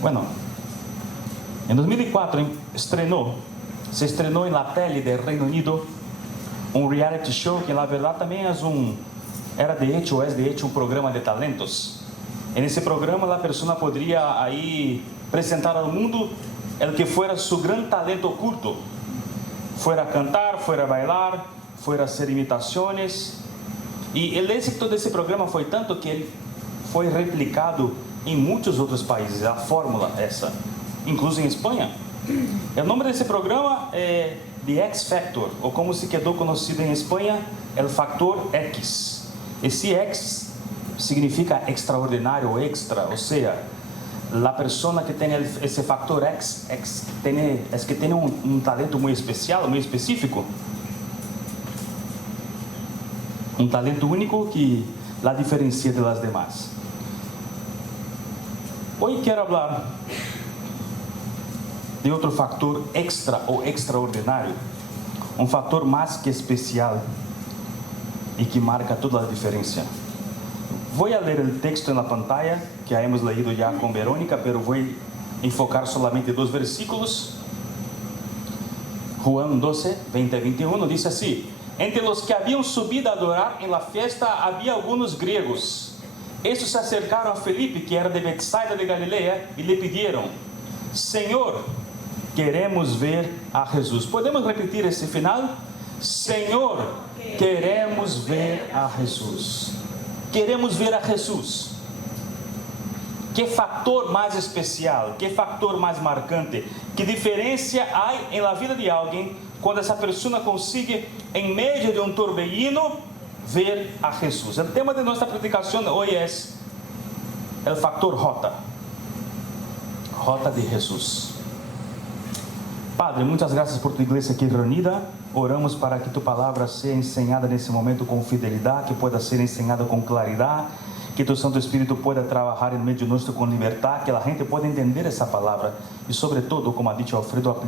Bueno, en 2004 se estrenó en la tele del Reino Unido un reality show que la verdad también es de hecho un programa de talentos. En ese programa la persona podría ahí presentar al mundo el que fuera su gran talento oculto. Fuera a cantar, fuera a bailar, fuera a hacer imitaciones. Y el éxito de ese programa fue tanto que él fue replicado en muchos otros países, la fórmula esa, incluso en España. El nombre de ese programa es The X Factor, o como se quedó conocido en España, el Factor X. Ese X significa extraordinario, extra, o sea, la persona que tiene ese factor X es que tiene un talento muy especial, muy específico. Un talento único que la diferencia de las demás. Hoy quiero hablar de otro factor extra o extraordinario, un factor más que especial y que marca toda la diferencia. Voy a leer el texto en la pantalla que hemos leído ya con Verónica, pero voy a enfocar solamente 2 versículos. Juan 12, 20 a 21 dice así: entre los que habían subido a adorar en la fiesta había algunos griegos. Estos se acercaron a Felipe, que era de Betsaida de Galilea, y le pidieron: Señor, queremos ver a Jesús. ¿Podemos repetir ese final? Señor, queremos ver a Jesús. Queremos ver a Jesús. ¿Qué factor más especial? ¿Qué factor más marcante? ¿Qué diferencia hay en la vida de alguien cuando esa persona consigue, en medio de un torbellino, ver a Jesús? El tema de nuestra predicación hoy es el factor J. J de Jesús. Padre, muchas gracias por tu iglesia aquí reunida. Oramos para que tu palabra sea enseñada nesse momento com fidelidade, que pueda ser enseñada com claridade, que tu Santo Espírito pueda trabalhar em meio de nós com liberdade, que a gente pueda entender essa palavra e, sobre todo, como ha dicho Alfredo,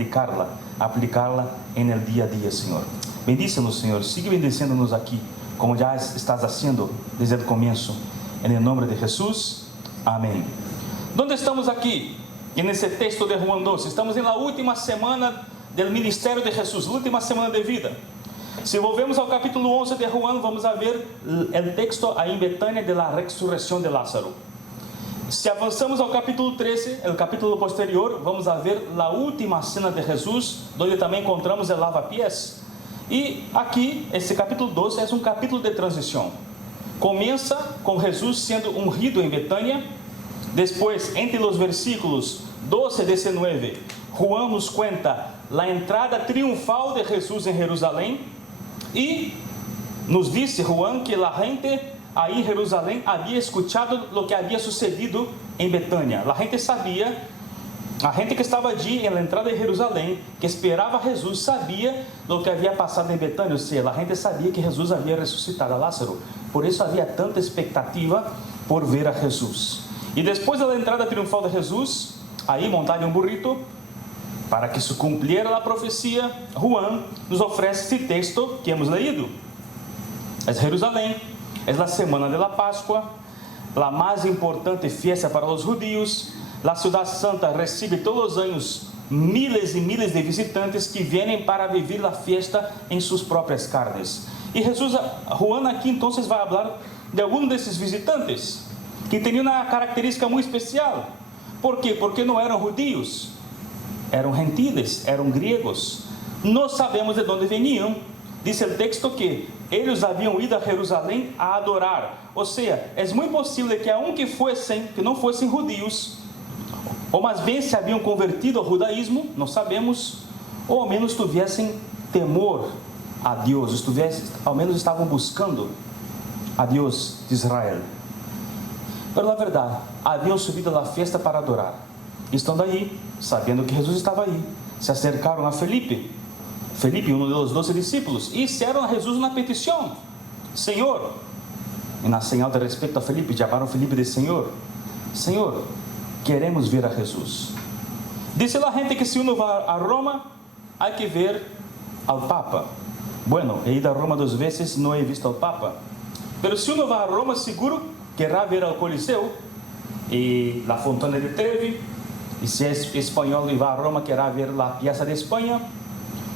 aplicarla en el día a día, Senhor. Bendícenos, Senhor. Sigue bendiciendo-nos aqui, como já estás haciendo desde o começo. En el nombre de Jesús. Amém. ¿Dónde estamos aqui? En ese texto de Juan 12. Estamos en la última semana del ministerio de Jesús, la última semana de vida. Si volvemos al capítulo 11 de Juan, vamos a ver el texto ahí en Betania de la resurrección de Lázaro. Si avanzamos al capítulo 13, el capítulo posterior, vamos a ver la última cena de Jesús, donde también encontramos el lavapiés. Y aquí, esse capítulo 12 es un capítulo de transición. Comienza con Jesús siendo ungido en Betania. Después, entre los versículos 12 y 19, Juan nos cuenta la entrada triunfal de Jesús en Jerusalén. Y nos dice Juan que la gente ahí en Jerusalén había escuchado lo que había sucedido en Betania. La gente sabía, la gente que estaba allí en la entrada de Jerusalén, que esperaba a Jesús, sabía lo que había pasado en Betania. O sea, la gente sabía que Jesús había resucitado a Lázaro. Por eso había tanta expectativa por ver a Jesús. Y después de la entrada triunfal de Jesús, ahí montado en un burrito, para que se cumpliera la profecía, Juan nos ofrece este texto que hemos leído. Es Jerusalén, es la semana de la Pascua, la más importante fiesta para los judíos. La ciudad santa recibe todos los años miles y miles de visitantes que vienen para vivir la fiesta en sus propias carnes. Y Juan aquí entonces va a hablar de algunos de esos visitantes, que tenían una característica muy especial. ¿Por qué? Porque no eran judíos, eran gentiles, eran griegos. No sabemos de dónde venían. Dice el texto que ellos habían ido a Jerusalén a adorar. O sea, es muy posible que aunque no fuesen judíos, o más bien se habían convertido al judaísmo, no sabemos, o al menos tuviesen temor a Dios, ao menos estavam buscando a Dios de Israel. Pero la verdad, habían subido a la fiesta para adorar. Estando ahí, sabiendo que Jesús estaba ahí, se acercaron a Felipe, uno de los 12 discípulos, y hicieron a Jesús una petición. Señor, en la señal de respeto a Felipe, llamaron a Felipe de Señor. Señor, queremos ver a Jesús. Dice la gente que si uno va a Roma, hay que ver al Papa. Bueno, he ido a Roma 2 veces, no he visto al Papa. Pero si uno va a Roma, seguro querrá ver al Coliseo y la Fontana de Trevi E se é espanhol e vai a Roma, querrá ver a Piazza de Espanha.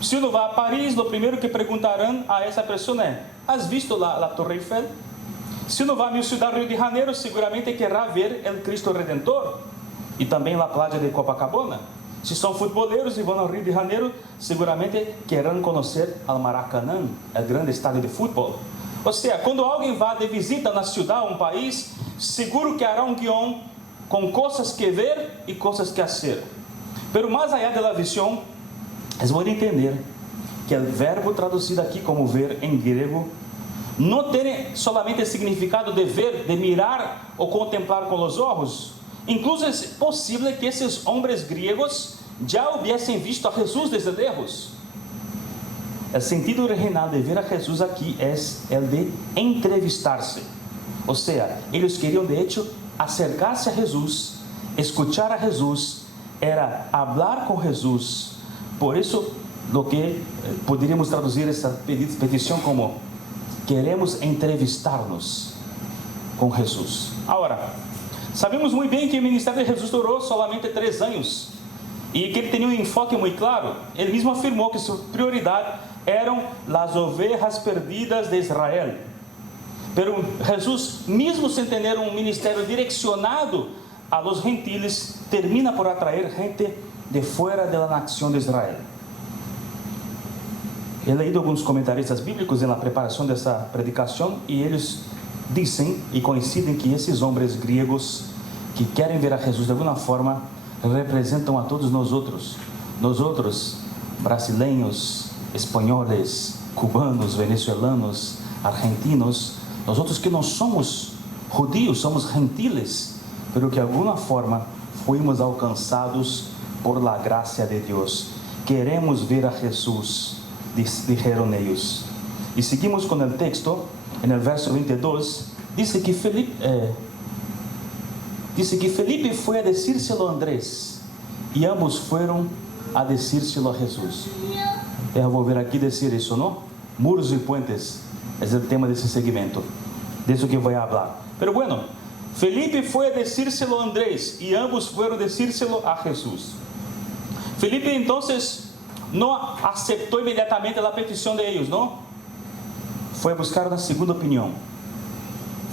Se uno vai a Paris, o primeiro que perguntarão a essa pessoa é: has visto a Torre Eiffel? Se uno vai a minha cidade, Rio de Janeiro, seguramente querrá ver o Cristo Redentor e também a praia de Copacabana. Se são futeboleiros e vão ao Rio de Janeiro, seguramente querrão conhecer o Maracanã, o grande estádio de futebol. Ou seja, quando alguém vai de visita na cidade, um país, seguro que hará um guião com coisas que ver e coisas que fazer. Pero mais allá da visão, é bom entender que o verbo traduzido aqui como ver em grego não tem solamente o significado de ver, de mirar ou contemplar com os olhos. Incluso é possível que esses homens gregos já houvessem visto a Jesus desde lejos. O sentido original de ver a Jesus aqui é o de entrevistar-se. Ou seja, eles queriam de hecho acercar-se a Jesus, escuchar a Jesus, era falar com Jesus. Por isso, lo que poderíamos traduzir essa petição como: queremos entrevistar-nos com Jesus. Agora, sabemos muito bem que o ministério de Jesus durou somente 3 anos e que ele tinha um enfoque muito claro. Ele mesmo afirmou que sua prioridade eram as ovelhas perdidas de Israel. Pero Jesus, mesmo sem ter um ministério direcionado a los gentiles, termina por atrair gente de fora da nação de Israel. He leído alguns comentaristas bíblicos na preparação dessa predicação e eles dizem e coincidem que esses homens gregos que querem ver a Jesus de alguma forma representam a todos nós outros, brasileiros, espanhóis, cubanos, venezuelanos, argentinos, nós outros que não somos judios, somos gentiles, pero que de alguma forma fomos alcançados por la graça de Deus. Queremos ver a Jesus, dijeron ellos. E seguimos com o texto, no verso 22, diz que Felipe foi a decírselo a Andrés, e ambos foram a decírselo a Jesus. Eu vou ver aqui dizer isso, não? Muros e puentes é o tema desse segmento, disso que vou falar. Pero bueno, Felipe foi a decírselo a Andrés, e ambos foram a decírselo a Jesus. Felipe, então, não aceitou imediatamente a petição de eles, não? Foi buscar uma segunda opinião.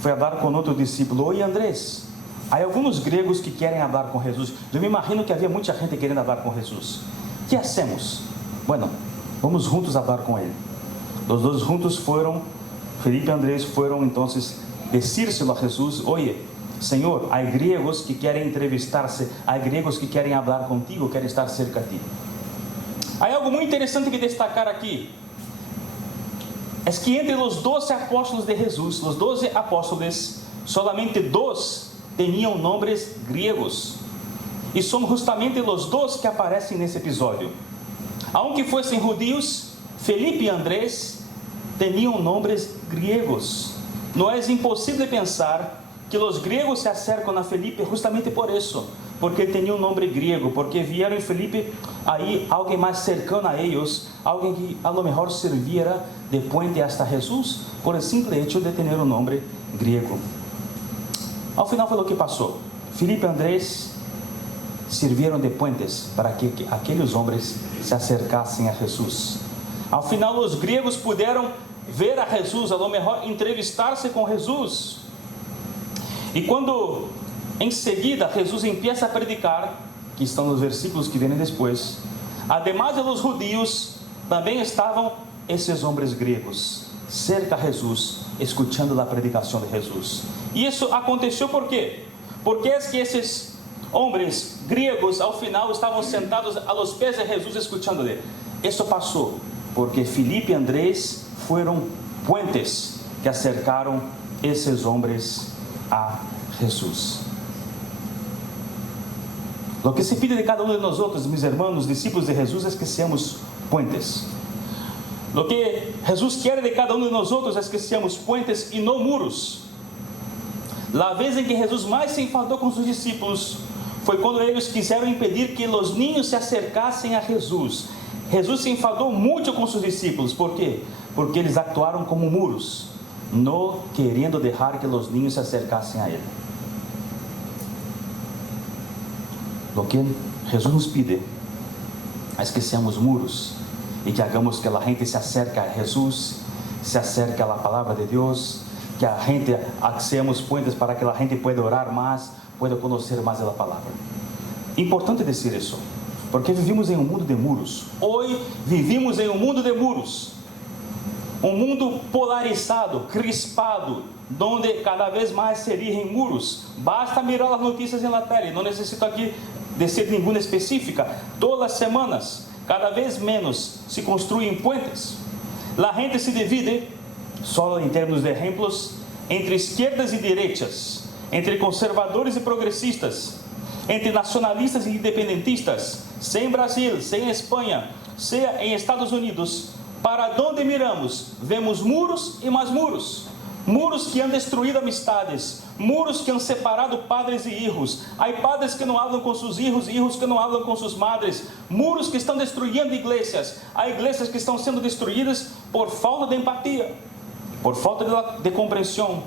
Foi falar com outro discípulo: oi Andrés, há alguns gregos que querem falar com Jesus. Eu me imagino que havia muita gente querendo falar com Jesus. O que hacemos? Bueno, vamos juntos falar com ele. Os dois juntos foram, Felipe e Andrés foram então decírselo a Jesus: oye, Senhor, há gregos que querem entrevistar-se, há gregos que querem falar contigo, querem estar cerca de ti. Há algo muito interessante que destacar aqui. É que entre os 12 apóstolos de Jesus, os 12 apóstolos, solamente 2 tinham nomes gregos. E são justamente os 2 que aparecem nesse episódio. Aunque fossem judios, Felipe e Andrés tinham nomes gregos. Não é impossível pensar que os gregos se acercam a Felipe justamente por isso, porque tinha um nome grego, porque vieram em Felipe aí alguém mais cercano a eles, alguém que a lo mejor servira de puente hasta Jesus, por el simple hecho de ter um nome grego. Ao final foi o que passou. Felipe e Andrés serviram de puentes para que aqueles homens se acercassem a Jesus. Ao final, os gregos puderam ver a Jesus, a lo mejor entrevistar-se com Jesus. E quando em seguida Jesus empieza a predicar, que estão nos versículos que vêm depois, además dos judios, também estavam esses homens gregos, cerca a Jesus, escutando a predicação de Jesus. E isso aconteceu por quê? Porque é que esses homens gregos, ao final, estavam sentados a los pés de Jesus, escutando-lhe. Isso passou porque Felipe e Andrés foram puentes que acercaram esses homens a Jesus. O que se pide de cada um de nós outros, meus irmãos, discípulos de Jesus, é que seamos puentes. O que Jesus quer de cada um de nós outros é que seamos puentes e não muros. A vez em que Jesus mais se enfadou com seus discípulos foi quando eles quiseram impedir que os ninhos se acercassem a Jesus. Jesus se enfadou muito com seus discípulos. Por quê? Porque eles actuaram como muros, não querendo deixar que os ninhos se acercassem a ele. Lo que Jesús nos pide es que seamos muros y que hagamos que la gente se acerque a Jesús, se acerque a la palabra de Dios, que a gente seamos puentes para que la gente pueda orar más, pueda conocer más de la palabra. Importante decir eso, porque vivimos em um mundo de muros. Hoje vivimos em um mundo de muros, um mundo polarizado, crispado, onde cada vez mais se erigem muros. Basta mirar as notícias na tela, não necessito aqui dizer nenhuma específica. Todas as semanas, cada vez menos se construem puentes. A gente se divide, só em termos de exemplos, entre esquerdas e direitas, entre conservadores e progressistas, entre nacionalistas e independentistas, seja em Brasil, seja em Espanha, seja em Estados Unidos. Para onde miramos, vemos muros e mais muros. Muros que han destruído amistades, muros que han separado padres e hijos. Há padres que não falam com seus hijos, hijos que não falam com suas madres. Muros que estão destruindo igrejas. Há igrejas que estão sendo destruídas por falta de empatia, por falta de compreensão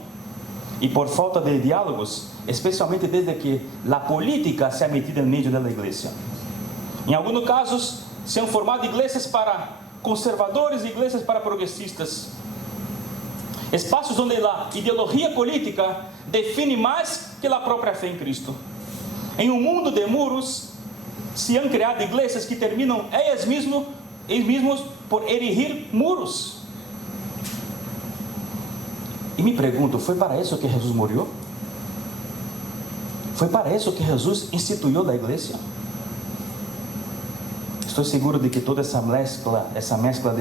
e por falta de diálogos, especialmente desde que a política se ha metido no meio da igreja. Em alguns casos, se han formado igrejas para conservadores e igrejas para progressistas. Espaços onde a ideologia política define mais que a própria fé em Cristo. Em um mundo de muros, se han criado igrejas que terminam eles mesmos por erigir muros. E me pergunto, foi para isso que Jesus morreu? Foi para isso que Jesus instituiu a igreja? Estou seguro de que toda essa mescla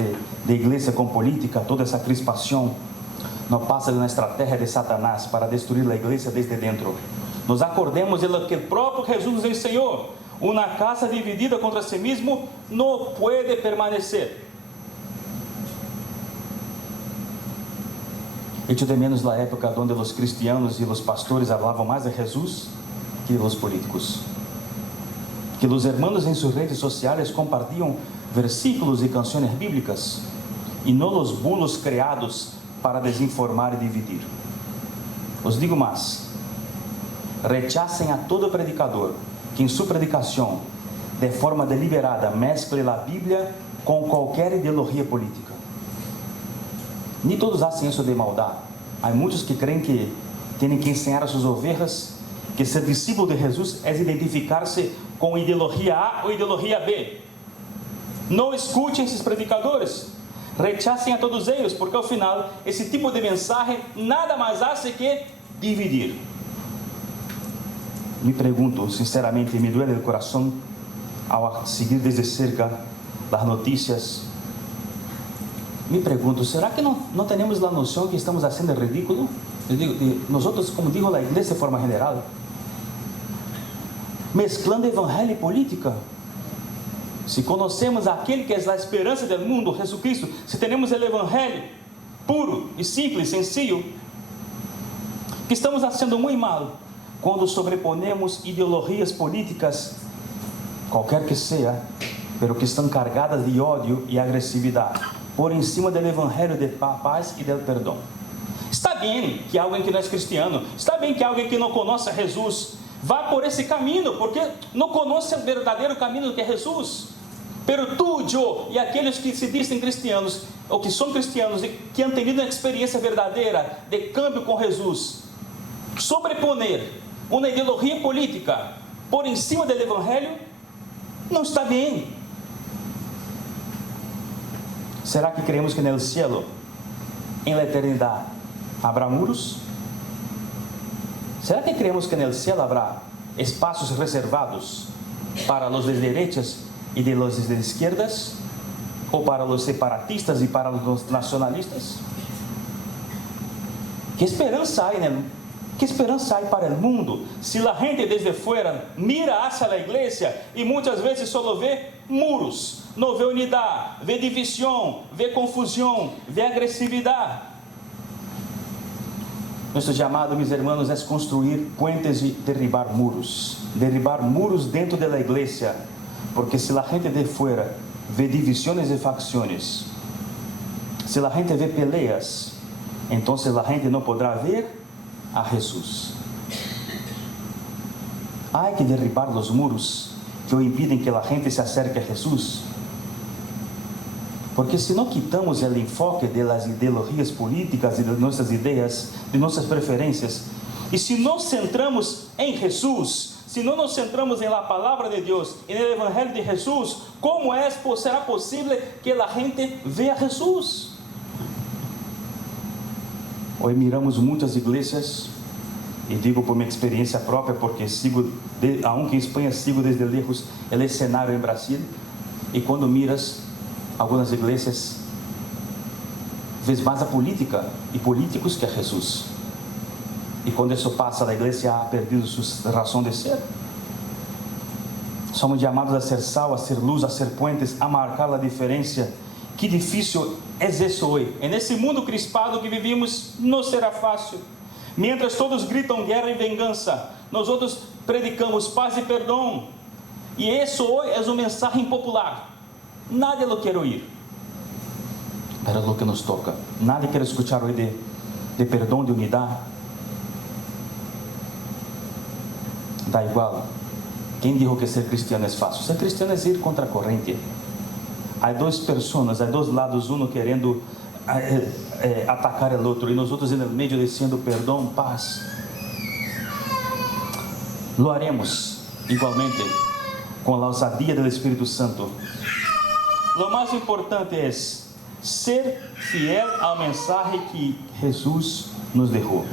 de igreja com política, toda essa crispação, não passa de uma estratégia de Satanás para destruir a igreja desde dentro. Nos acordemos de lo que o próprio Jesus nos ensinou: uma casa dividida contra si mesmo não pode permanecer. Echo de menos na época onde os cristianos e os pastores falavam mais de Jesus que os políticos. Que os hermanos em suas redes sociais compartilham versículos e canções bíblicas e não os bulos criados para desinformar e dividir. Os digo mais: rechacem a todo predicador que em sua predicação, de forma deliberada, mescle a Bíblia com qualquer ideologia política. Nem todos fazem isso de maldade. Há muitos que creem que têm que ensinar a suas ovelhas que ser discípulo de Jesus é identificar-se com ideologia A ou ideologia B. Não escutem esses predicadores. Rechacem a todos eles, porque ao final, esse tipo de mensagem nada mais hace que dividir. Me pergunto, sinceramente, me duele o coração ao seguir desde cerca as notícias. Me pergunto, será que não temos a noção que estamos fazendo ridículo? Nós, como digo a igreja de forma geral, mesclando evangelho e política. Se conhecemos aquele que é a esperança do mundo, Jesus Cristo, se temos o evangelho puro e simples, sencillo, que estamos fazendo muito mal quando sobreponemos ideologias políticas, qualquer que seja, pero que estão carregadas de ódio e agressividade, por em cima do evangelho de paz e do perdão. Está bem que alguém que não é cristiano, está bem que alguém que não conhece Jesus vá por esse caminho, porque não conhece o verdadeiro caminho que é Jesus. Pero tu, eu e aqueles que se dizem cristianos, ou que são cristianos e que han tenido uma experiência verdadeira de câmbio com Jesus, sobreponer uma ideologia política por em cima do evangelho, não está bem. Será que creemos que no cielo, em la eternidade, habrá muros? Será que creemos que no cielo habrá espaços reservados para os de direitas e de los de izquierdas? Ou para os separatistas e para os nacionalistas? Que esperança há para o mundo se a gente desde fora mira hacia a igreja e muitas vezes só vê muros, não vê unidade, vê divisão, vê confusão, vê agressividade? Nosso chamado, meus irmãos, é construir puentes e derribar muros dentro da igreja, porque se a gente de fora vê divisões e facções, se a gente vê peleas, então a gente não poderá ver a Jesus. Hay que derribar los muros que o impiden que la gente se acerque a Jesús. Porque se não quitamos o enfoque das ideologias políticas e de nossas ideias, de nossas preferências, e se nos centramos em Jesus, se não nos centramos em la palavra de Deus e no Evangelho de Jesus, como será possível que a gente veja Jesus? Hoje miramos muitas igrejas, e digo por minha experiência própria, porque sigo, aunque em Espanha sigo desde lejos o cenário em Brasil, e quando miras algumas igrejas, vês mais a política e políticos que a Jesus. E quando isso passa, a igreja ha perdido sua razão de ser. Somos chamados a ser sal, a ser luz, a ser puentes, a marcar a diferença. Que difícil é isso hoje. Nesse mundo crispado que vivimos, não será fácil. Mientras todos gritam guerra e vingança, nós outros predicamos paz e perdão. E isso hoje é uma mensagem popular. Nadie lo quer oír. Pero é o que nos toca. Nadie quer escuchar hoje de perdão, de unidade. Da igual. Quem disse que ser cristiano é fácil? Ser cristiano é ir contra a corrente. Há duas pessoas, há dois lados, um querendo atacar o outro, e nós outros no meio dizendo perdão, paz. Lo haremos igualmente com a ousadia do Espírito Santo. Lo mais importante é ser fiel à mensagem que Jesus nos deixou.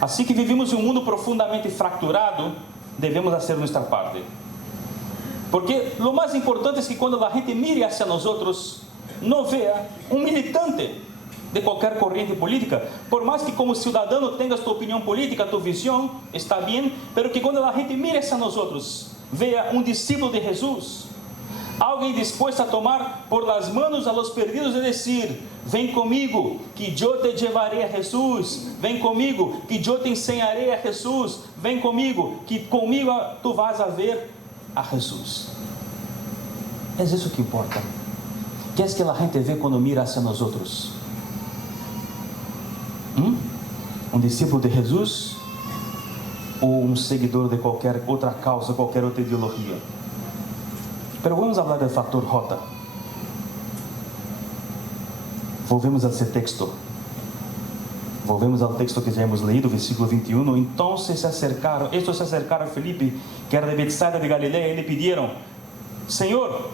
Assim que vivimos em um mundo profundamente fracturado, devemos fazer nossa parte. Porque o mais importante é que quando a gente mire hacia nós outros, não veja um militante de qualquer corrente política, por mais que como cidadão tenhas tua opinião política, tua visão, está bem, pero que quando a gente mire hacia nós outros, veja um discípulo de Jesus, alguém disposto a tomar por las manos a los perdidos e dizer: vem comigo, que eu te llevarei a Jesus, vem comigo, que eu te ensinarei a Jesus, vem comigo, que comigo tu vas a ver a Jesus. É isso que importa. Que é que a gente vê quando mira hacia nós outros? Um discípulo de Jesus ou um seguidor de qualquer outra causa, qualquer outra ideologia? Pero vamos falar do fator rota. Volvemos a esse texto. Volvemos ao texto que já hemos leído, versículo 21. Então estes se acercaram a Felipe, que era de Betsaida de Galileia, e lhe pediram: Senhor,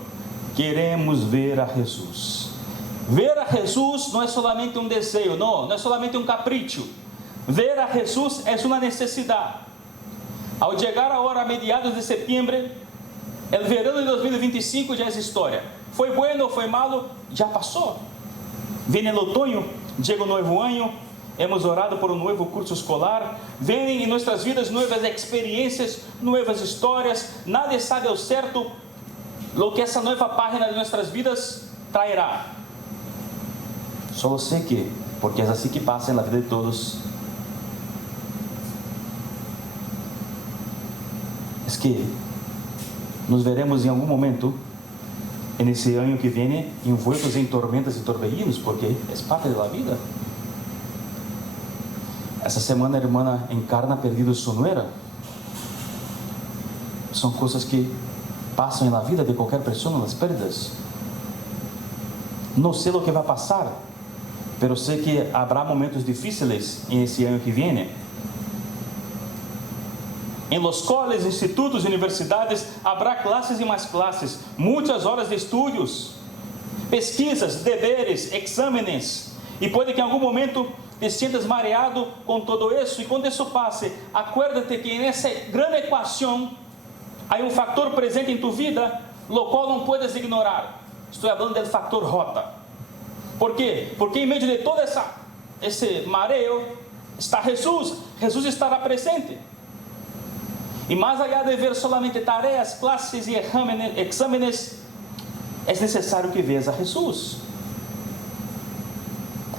queremos ver a Jesus. Ver a Jesus não é solamente um desejo, não é solamente um capricho. Ver a Jesus é uma necessidade. Ao chegar a hora, a mediados de setembro, o verano de 2025 já é história. Foi bueno, foi malo, já passou. Vem o outono, chega o novo ano, hemos orado por um novo curso escolar, vêm em nossas vidas novas experiências, novas histórias, nadie sabe ao certo o que essa nova página de nossas vidas trairá. Só sei que, porque é assim que passa na vida de todos, é que nos veremos em algum momento, nesse ano que vem, envoltos em tormentas e torbellinos, porque é parte da vida. Essa semana a irmã encarna perdido sua nuera. São coisas que passam na vida de qualquer pessoa, as perdas. Não sei o que vai passar, mas sei que haverá momentos difíceis nesse ano que vem. Em los coles, institutos, universidades, haverá classes e mais classes, muitas horas de estudos, pesquisas, deveres, exames, e pode que em algum momento te sientas mareado com todo isso, e quando isso passe, acuérdate que nessa grande equação há um fator presente em tu vida, lo qual não puedes ignorar. Estou falando do fator rota. Por quê? Porque em meio de todo esse mareo está Jesus. Jesus estará presente. E mais allá de ver solamente tarefas, classes e exames, é necessário que veas a Jesus.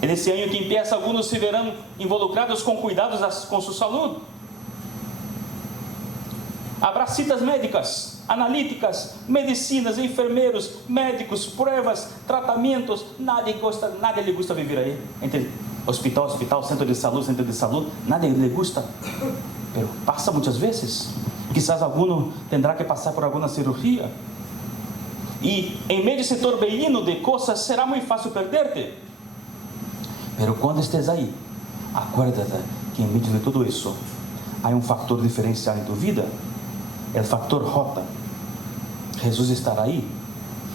E nesse ano que empieza, alguns se verão involucrados com cuidados com sua saúde. Haverá citas médicas, analíticas, medicinas, enfermeiros, médicos, pruebas, tratamentos. Nadie lhe gusta viver aí, entre hospital, centro de saúde, nadie lhe gusta. pero pasa muchas veces. Quizás alguno tendrá que pasar por alguna cirugía. Y en medio de ese torbellino de cosas será muy fácil perderte. Pero cuando estés ahí, acuérdate que en medio de todo eso hay un factor diferencial en tu vida. El factor J. Jesús estará ahí,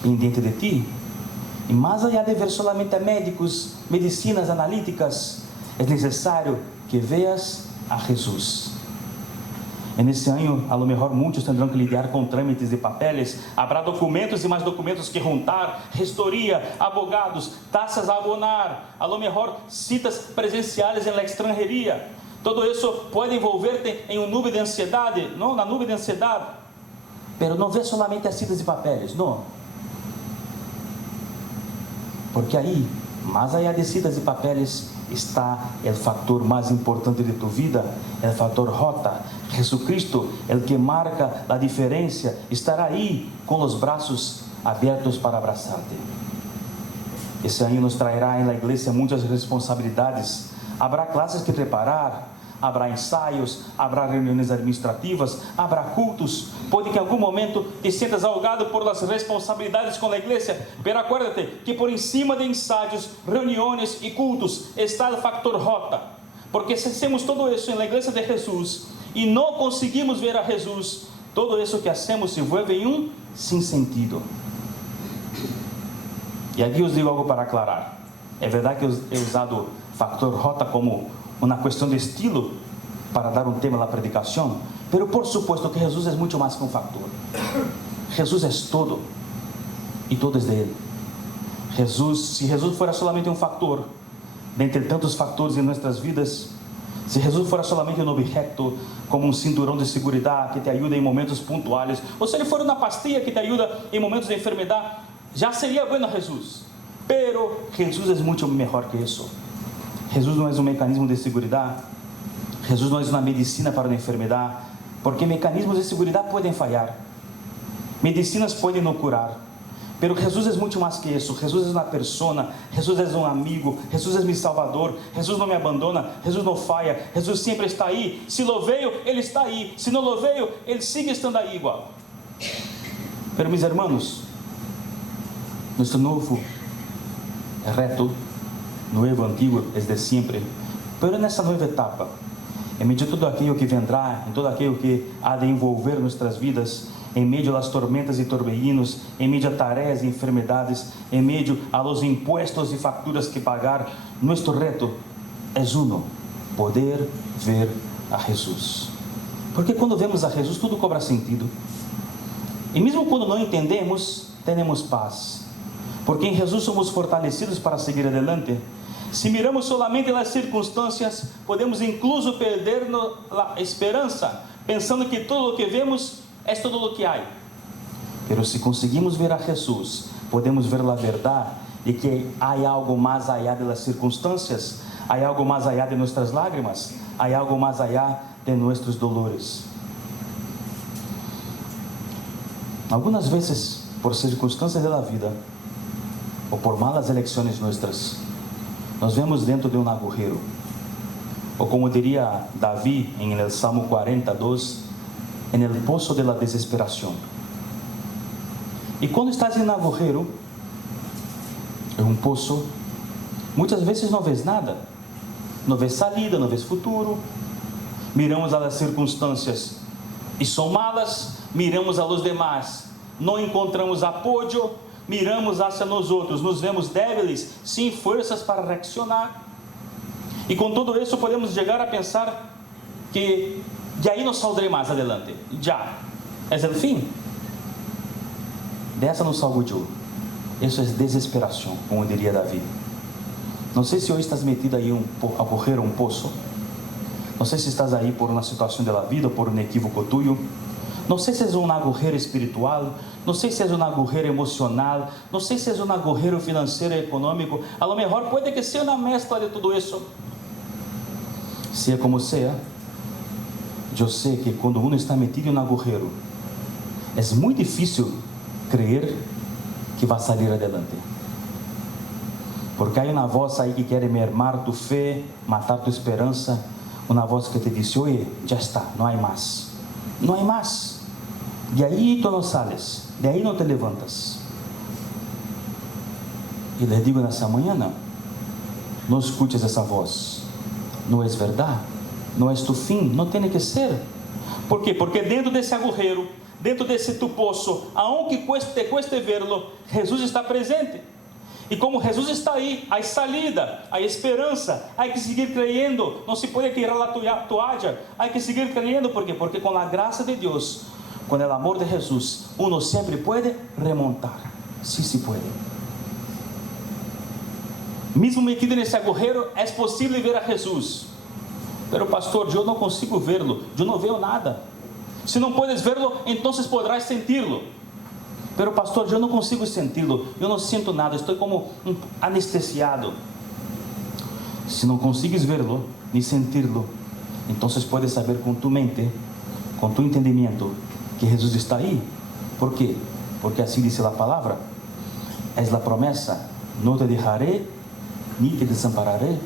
pendiente de ti. Y más allá de ver solamente a médicos, medicinas analíticas, es necesario que veas a Jesús. En este año, a lo mejor muchos tendrán que lidiar con trámites de papeles. Habrá documentos y más documentos que juntar, gestoría, abogados, tasas a abonar, a lo mejor citas presenciales en la extranjería. Todo eso puede envolverte en una nube de ansiedad, ¿no? Una nube de ansiedad. Pero no ves solamente as citas de papeles, no. Porque aí, más allá de citas de papeles, está o fator mais importante de tu vida, o fator J. Jesucristo, el que marca a diferença, estará aí com os braços abertos para abraçar-te. Esse ano nos trairá em la igreja muitas responsabilidades. Habrá classes que preparar, habrá ensaios, habrá reuniões administrativas, habrá cultos. Pode que em algum momento te sientas ahogado por las responsabilidades com a igreja, pero acuérdate que por encima de ensaios, reuniões e cultos está o factor J, porque se hacemos todo isso na igreja de Jesus e não conseguimos ver a Jesus, todo isso que hacemos se vuelve em um sinsentido. E aqui eu digo algo para aclarar. É verdade que eu he usado factor J como uma questão de estilo para dar um tema à predicação, pero por supuesto que Jesus é muito mais que um factor. Jesus é todo e todo é de Ele. Se Jesus fora solamente um factor, dentre tantos fatores em nossas vidas, se Jesus fora solamente um objeto, como um cinturão de segurança que te ajuda em momentos pontuais, ou se Ele for uma pastilha que te ajuda em momentos de enfermidade, já seria bueno Jesus. Pero Jesus é muito melhor que isso. Jesus não é um mecanismo de segurança. Jesus não é uma medicina para uma enfermidade, porque mecanismos de segurança podem falhar, medicinas podem não curar, pero Jesus é muito mais que isso. Jesus é uma persona, Jesus é um amigo, Jesus é meu salvador, Jesus não me abandona, Jesus não falha, Jesus sempre está aí. Se lo veio, Ele está aí. Se não lo veio, Ele sigue estando aí igual. Pero mis hermanos, nosso novo reto, novo, antigo, é de sempre, pero nessa nova etapa, em meio de tudo aquilo que vendrá, em tudo aquilo que há de envolver nossas vidas, em meio das tormentas e torbellinos, em meio a tarefas e enfermidades, em meio a los impuestos e facturas que pagar, nosso reto é uno: poder ver a Jesus. Porque quando vemos a Jesus, tudo cobra sentido. E mesmo quando não entendemos, temos paz. Porque em Jesus somos fortalecidos para seguir adelante. Se miramos solamente nas circunstâncias, podemos incluso perder a esperança, pensando que tudo o que vemos é todo o que há. Mas se conseguimos ver a Jesus, podemos ver a verdade de que há algo mais allá das circunstâncias, há algo mais allá de nossas lágrimas, há algo mais allá de nossos dolores. Algumas vezes, por circunstâncias da vida, ou por malas eleições nossas, nos vemos dentro de um agujero, ou como diria Davi em el Salmo 42, en el poço de la desesperação. E quando estás em um agujero, em um poço, muitas vezes não vês nada, não vês salida, não vês futuro. Miramos as circunstâncias e são malas, miramos a los demás, não encontramos apoio, miramos hacia nós outros, nos vemos débiles, sem forças para reaccionar. E com tudo isso podemos chegar a pensar que de aí não saldrei mais adelante. Já, é o fim. Dessa não salgo eu. Isso é desesperação, como diria Davi. Não sei se hoje estás metido aí a correr um poço. Não sei se estás aí por uma situação da vida, ou por um equívoco tuyo. Não sei se é um agujero espiritual, não sei se é um agujero emocional, não sei se é um agujero financeiro e econômico. A lo mejor pode que seja uma mescla de tudo isso. Seja como seja, eu sei que quando uno está metido em um agujero, é muito difícil crer que vai sair adelante. Porque há uma voz aí que quer mermar tu fé, matar tu esperança. una voz que te dice: oye, ya está, no hay más. No hay más. De ahí tú no sales, de ahí no te levantas. Y les digo en esta mañana: no escuches esa voz. No es verdad, no es tu fin, no tiene que ser. ¿Por qué? Porque dentro de ese agujero, dentro de ese tu pozo, aunque te cueste verlo, Jesús está presente. E como Jesus está aí, há salida, há esperança, há que seguir creyendo, não se pode tirar a toalha, há que seguir creyendo, ¿por qué? Porque com a graça de Deus, com o amor de Jesus, uno sempre pode remontar, sí se pode. Mesmo metido nesse agujero, é possível ver a Jesus. Pero pastor, eu não consigo vê-lo, eu não vejo nada. Se não puedes vê-lo, então podrás sentir-lo. Pero pastor, eu não consigo senti-lo, eu não sinto nada, estou como anestesiado. Se não consegues vê-lo, nem sentir-lo, então puedes saber com tu mente, com tu entendimento, que Jesus está aí. ¿Por quê? Porque assim diz a palavra, é a promessa: não te deixarei, nem te desampararei.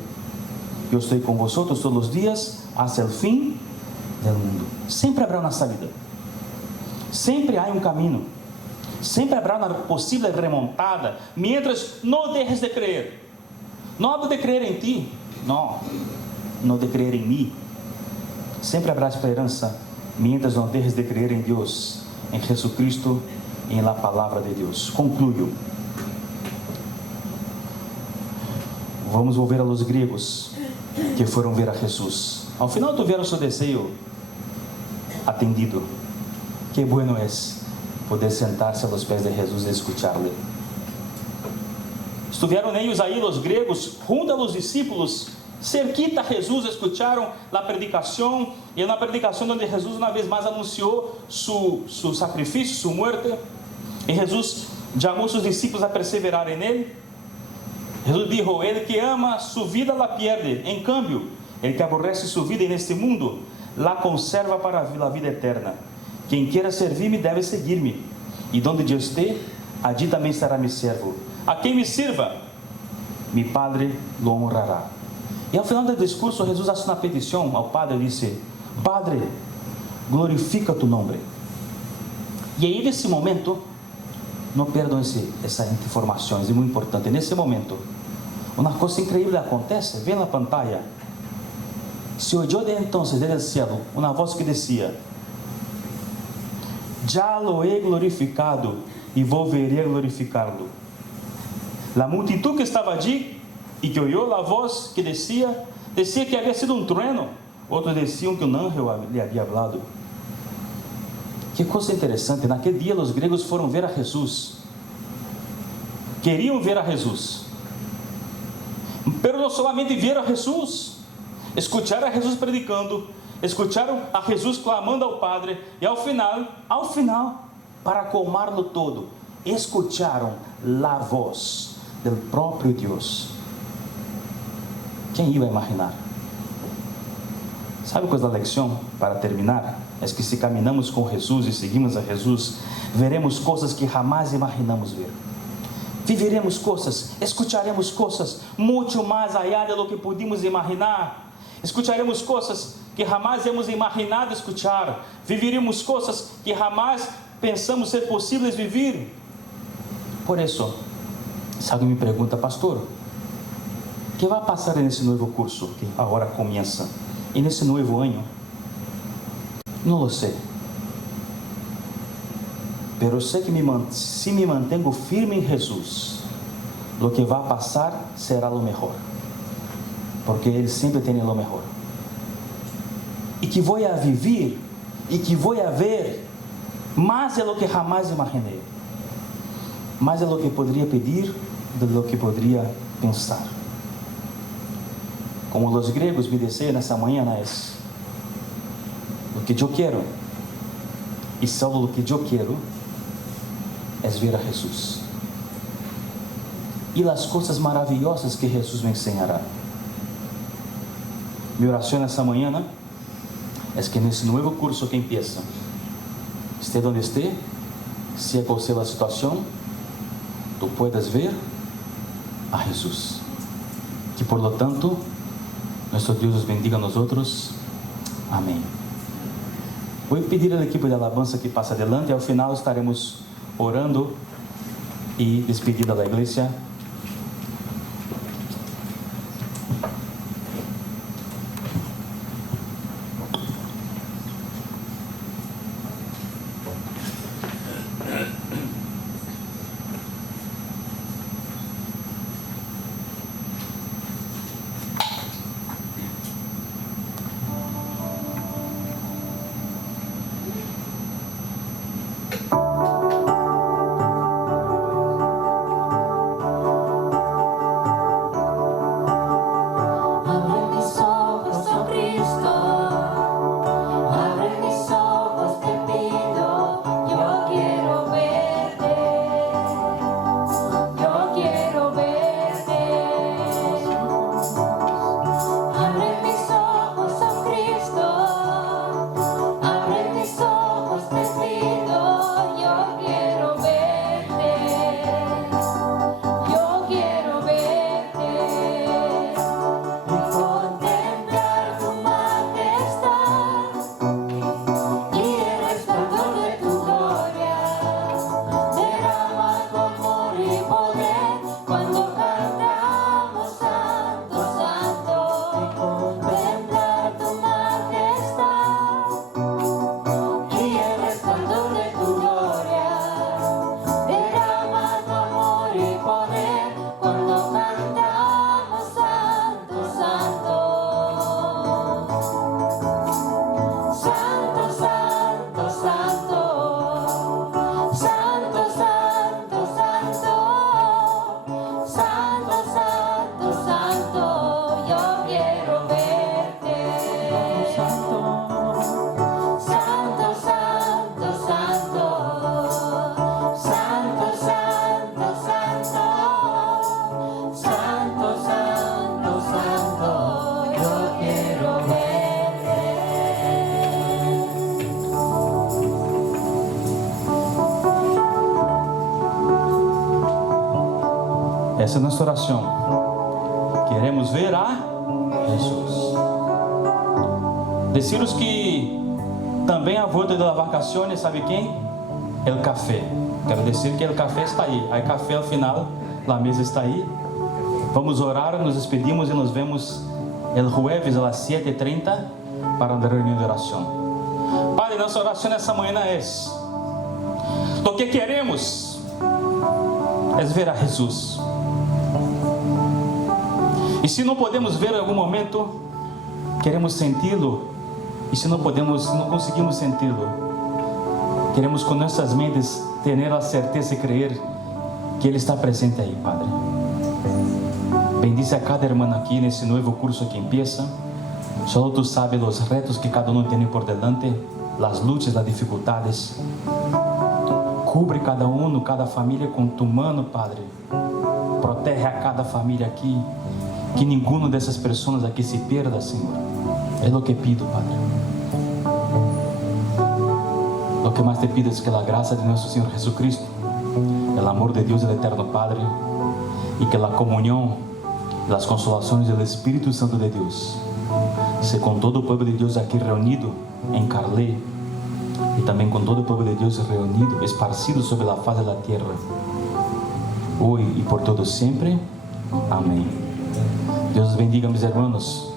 Eu estou com vosotros todos os dias, até o fim do mundo. Sempre haverá uma saída, sempre há um caminho. Sempre haverá uma possível remontada, mientras não dejes de creer. Não hablo de creer em ti, não de creer em mim. Sempre haverá esperança, mientras não dejes de creer em Deus, em Jesucristo e em la palavra de Deus. Concluyo. Vamos volver a los gregos que foram ver a Jesus. Ao final tiveram seu desejo atendido. Que bueno es poder sentar-se aos pés de Jesus e escuchar-lhe. Estiveram eles aí, os gregos, junto a los discípulos, cerquita a Jesus, escutaram a predicação, e na predicação onde Jesus uma vez mais anunciou su sacrifício, sua morte, e Jesus chamou seus discípulos a perseverarem nele. Jesus dijo: ele que ama sua vida la pierde, em cambio, ele que aborrece sua vida neste mundo, la conserva para a vida eterna. Quem queira servir-me deve seguir-me, e donde eu esteja, allí também será meu servo. A quem me sirva, mi Padre lo honrará. E ao final do discurso, Jesus faz uma petição ao Padre e disse: Padre, glorifica tu nome. E aí, nesse momento, não perdam essas informações, é muito importante. Nesse momento, uma coisa incrível acontece. Vê na pantalla. Se oyó de entonces desde el cielo uma voz que decía: já lo he glorificado e volveré a glorificarlo. La multitud que estava allí e que oyó a voz que decía que havia sido um trueno. Outros diziam que um anjo lhe havia hablado. Que coisa interessante, naquele dia os gregos foram ver a Jesus. Queriam ver a Jesus. Pero não somente viram a Jesus, escutaram a Jesus predicando, escutaram a Jesus clamando ao Padre, e ao final, para colmar-lo todo, escutaram a voz do próprio Deus. Quem ia imaginar? Sabe qual é a lição para terminar? É que se caminhamos com Jesus e seguimos a Jesus, veremos coisas que jamais imaginamos ver. Viveremos coisas, escutaremos coisas muito mais allá de lo que pudimos imaginar. Escutaremos coisas que jamais hemos imaginado escuchar. Viveremos coisas que jamais pensamos ser possíveis viver. Por isso, se alguém me pergunta: pastor, o que vai passar nesse novo curso que agora começa? E nesse novo ano? Não lo sei. Pero sei que se me mantengo firme em Jesus, o que vai passar será o melhor. Porque Ele sempre tem o melhor. E que vou a viver, e que vou a ver, mais é o que jamais imaginei. Mais é o que poderia pedir, do que poderia pensar. Como os gregos me desejam nessa manhã, é o que eu quero, e só o que eu quero, é ver a Jesus. E as coisas maravilhosas que Jesus me ensinará. Minha oração nessa manhã é que nesse novo curso que empieza, esteja onde esteja, seja qual seja a situação, tu puedas ver a Jesus. Que por lo tanto, Nuestro Dios los bendiga a nosotros. Amém. Vou pedir ao equipe de alabança que passe adelante. Ao final estaremos orando e despedida da igreja. Essa é a nossa oração. Queremos ver a Jesus. Deciros que também a volta das vacações, sabe quem? O café. Quero dizer que o café está aí. Aí café ao final, a mesa está aí. Vamos orar, nos despedimos e nos vemos el jueves a las 7:30 para a reunião de oração. Padre, nossa oração essa manhã é: o que queremos é ver a Jesus. E se não podemos ver em algum momento, queremos senti-lo. E se não conseguimos senti-lo, queremos com nossas mentes ter a certeza e crer que Ele está presente aí, Padre. Bendice a cada irmã aqui nesse novo curso que empieza. Só Tu sabes os retos que cada um tem por delante, as lutas, as dificuldades. Cubre cada um, cada família com Tu mano, Padre. Protege a cada família aqui. Que nenhuma dessas pessoas aqui se perda, Senhor. É o que pido, Padre. O que mais te pido é que a graça de nosso Senhor Jesucristo, o amor de Deus, o Eterno Padre, e que a comunhão, as consolações do Espírito Santo de Deus, se com todo o povo de Deus aqui reunido em Carlé, e também com todo o povo de Deus reunido, esparcido sobre a face da terra, hoje e por todo sempre. Amém. Deus os bendiga, meus irmãos.